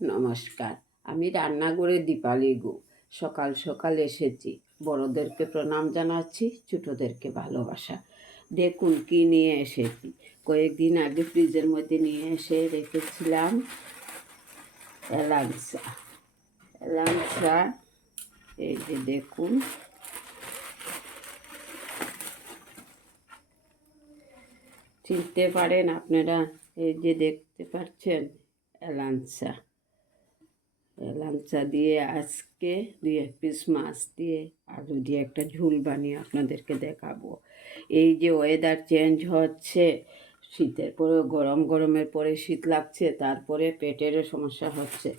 নমস্কার। আমি রান্নাঘরে দীপালি গো। সকাল সকাল এসেছি। বড়োদেরকে প্রণাম জানাচ্ছি, ছোটোদেরকে ভালোবাসা। দেখুন কি নিয়ে এসেছি। কয়েকদিন আগে ফ্রিজের মধ্যে নিয়ে এসে রেখেছিলাম এলাঞ্চা। এই যে দেখুন, চিনতে পারেন আপনারা? এই যে দেখতে পাচ্ছেন এলাঞ্চা দিয়ে আজকে 2 পিস মাছ দিয়ে আলু দিয়ে একটা ঝোল বানিয়ে আপনাদেরকে দেখাবো। এই যে ওয়েদার চেঞ্জ হচ্ছে, শীতের পরে গরমের পরে শীত লাগছে, তারপরে পেটেরও সমস্যা হচ্ছে,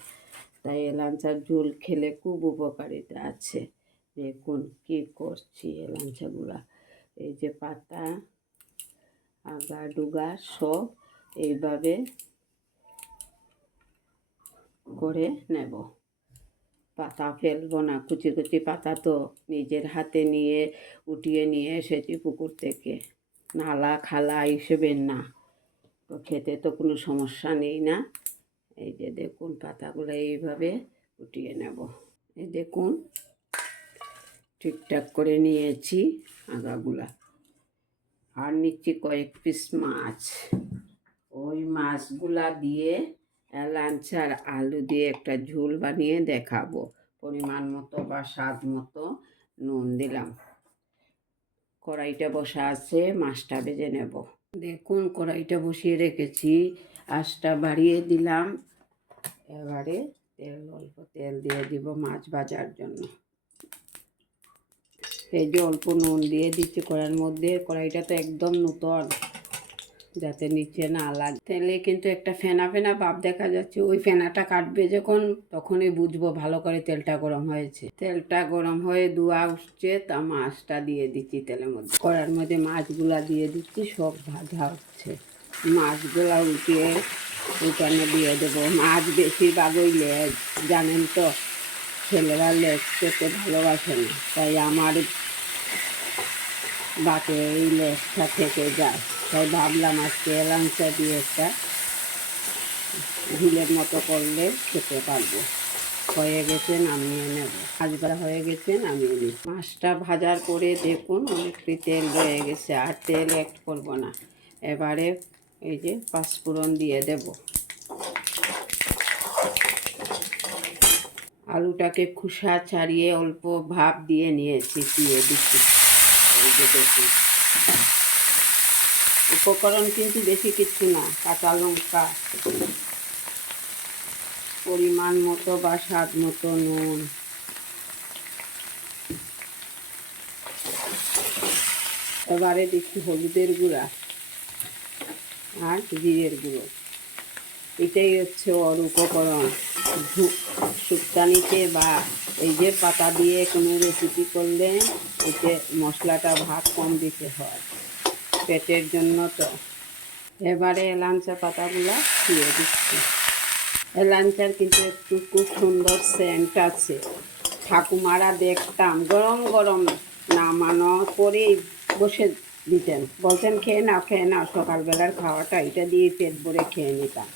তাই এলাঞ্চার ঝোল খেলে খুব উপকারিতা আছে। দেখুন কি করছি। এলাঞ্চাগুলা এই যে পাতা আগা ডুগা সব এইভাবে করে নেব। পাতা ফেলবো না, কুচি কুচি পাতা তো নিজের হাতে নিয়ে উঠিয়ে নিয়ে এসেছি পুকুর থেকে, নালা খালা হিসেবে না, তো খেতে তো কোনো সমস্যা নেই না। এই যে দেখুন পাতাগুলো এইভাবে উঠিয়ে নেব। এই দেখুন ঠিকঠাক করে নিয়েছি আগাগুলা। আর নিচ্ছি কয়েক পিস মাছ। ওই মাছগুলা দিয়ে এলাঞ্চার আলু দিয়ে একটা ঝোল বানিয়ে দেখাবো। পরিমাণ মতো বা স্বাদ মতো নুন দিলাম। কড়াইটা বসা আছে, মাছটা ভেজে নেব। দেখুন কড়াইটা বসিয়ে রেখেছি, আঁচটা বাড়িয়ে দিলাম। এবারে অল্প তেল দিয়ে দিব মাছ ভাজার জন্য। এই যে অল্প নুন দিয়ে দিচ্ছি কড়াইয়ের মধ্যে। কড়াইটা তো একদম নতুন, যাতে নিচে না লাগে। তেলে কিন্তু একটা ফেনা ফেনা ভাব দেখা যাচ্ছে। ওই ফেনাটা কাটবে যখন, তখনই বুঝবো ভালো করে তেলটা গরম হয়েছে। তেলটা গরম হয়ে ধোয়া উঠছে, তা মাছটা দিয়ে দিচ্ছি তেলের মধ্যে। কড়াইয়ের মধ্যে মাছগুলা দিয়ে দিচ্ছি, সব ভাজা হচ্ছে। মাছগুলা উঠিয়ে ওইখানে দিয়ে দেবো। মাছ বেশিরভাগ ওই লেজ, জানেন তো ছেলেরা লেজ খেতে ভালোবাসে না, তাই আমার বাকে এই লেজটা থেকে যায়। তাই ভাবলাম আজকে এলাঞ্চা দিয়ে একটা ঝুলের মতো করলে খেতে পারবো। হয়ে গেছে, নামিয়ে নেব। মাছ ভাজা হয়ে গেছে, নামিয়ে নিই। মাছটা ভাজার পরে দেখুন অনেকটি তেল রয়ে গেছে, আর তেল অ্যাড করব না। এবারে এই যে পাঁচফোড়ন দিয়ে দেব। আলুটাকে খোসা ছাড়িয়ে অল্প ভাপ দিয়ে নিয়েছি, দিয়ে দিচ্ছি। এই যে দেখুন, উপকরণ কিন্তু বেশি কিছু না। কাঁচা লঙ্কা, পরিমাণ মতো বা স্বাদ মতো নুন, এবারে দিচ্ছি হলুদের গুঁড়া আর জিরের গুঁড়ো। এটাই হচ্ছে ওর উপকরণ। শুক্তানিতে বা এই যে পাতা দিয়ে কোনো রেসিপি করলে এতে মশলাটা ভাগ কম দিতে হয়, পেটের জন্য তো। এবারে এলাঞ্চা পাতাগুলো দিয়ে দিচ্ছি। এলাঞ্চার কিন্তু একটু খুব সুন্দর সেন্ট আছে। ঠাকুমারা দেখতাম গরম নামানোর পরেই বসে দিতেন, বলতেন খেয়ে নাও, সকালবেলার খাওয়াটা এটা দিয়ে পেট ভরে খেয়ে নিতাম।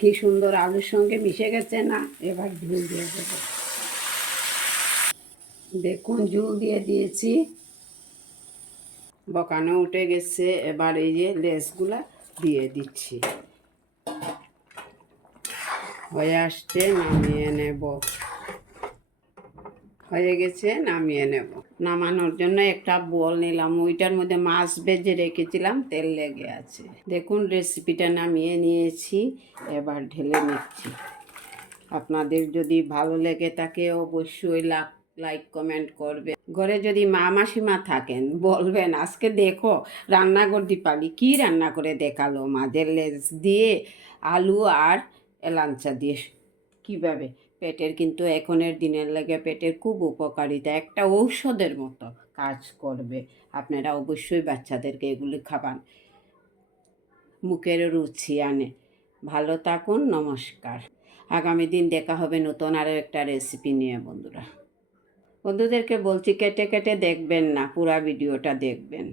কি সুন্দর আলুর সঙ্গে মিশে গেছে না। এবার ঝোল দিয়ে দেব। দেখুন ঝোল দিয়ে দিয়েছি, বকানো উঠে গেছে। এবার এই যে লেসগুলা দিয়ে দিচ্ছি। হয়ে আসছে, নামিয়ে নেব। হয়ে গেছে, নামিয়ে নেব। নামানোর জন্য একটা বোল নিলাম, ওইটার মধ্যে মাছ ভেজে রেখেছিলাম, তেল লেগে আছে। দেখুন রেসিপিটা নামিয়ে নিয়েছি, এবার ঢেলে নিচ্ছি। আপনাদের যদি ভালো লেগে থাকে অবশ্যই লাইক কমেন্ট করবে। ঘরে যদি মা মাসিমা থাকেন বলবেন আজকে দেখো রান্নাঘর দীপালি কী রান্না করে দেখালো, মাছের লেজ দিয়ে আলু আর এলাঞ্চা দিয়ে। কীভাবে পেটের কিন্তু এখনের দিনের লাগে পেটের খুব উপকারিতা, একটা ঔষধের মতো কাজ করবে। আপনারা অবশ্যই বাচ্চাদেরকে এগুলি খাবান, মুখের রুচি আনে। ভালো থাকুন, নমস্কার। আগামী দিন দেখা হবে নতুন আরও একটা রেসিপি নিয়ে। বন্ধুদেরকে বলছি কেটে কেটে দেখবেন না, পুরা ভিডিওটা দেখবেন।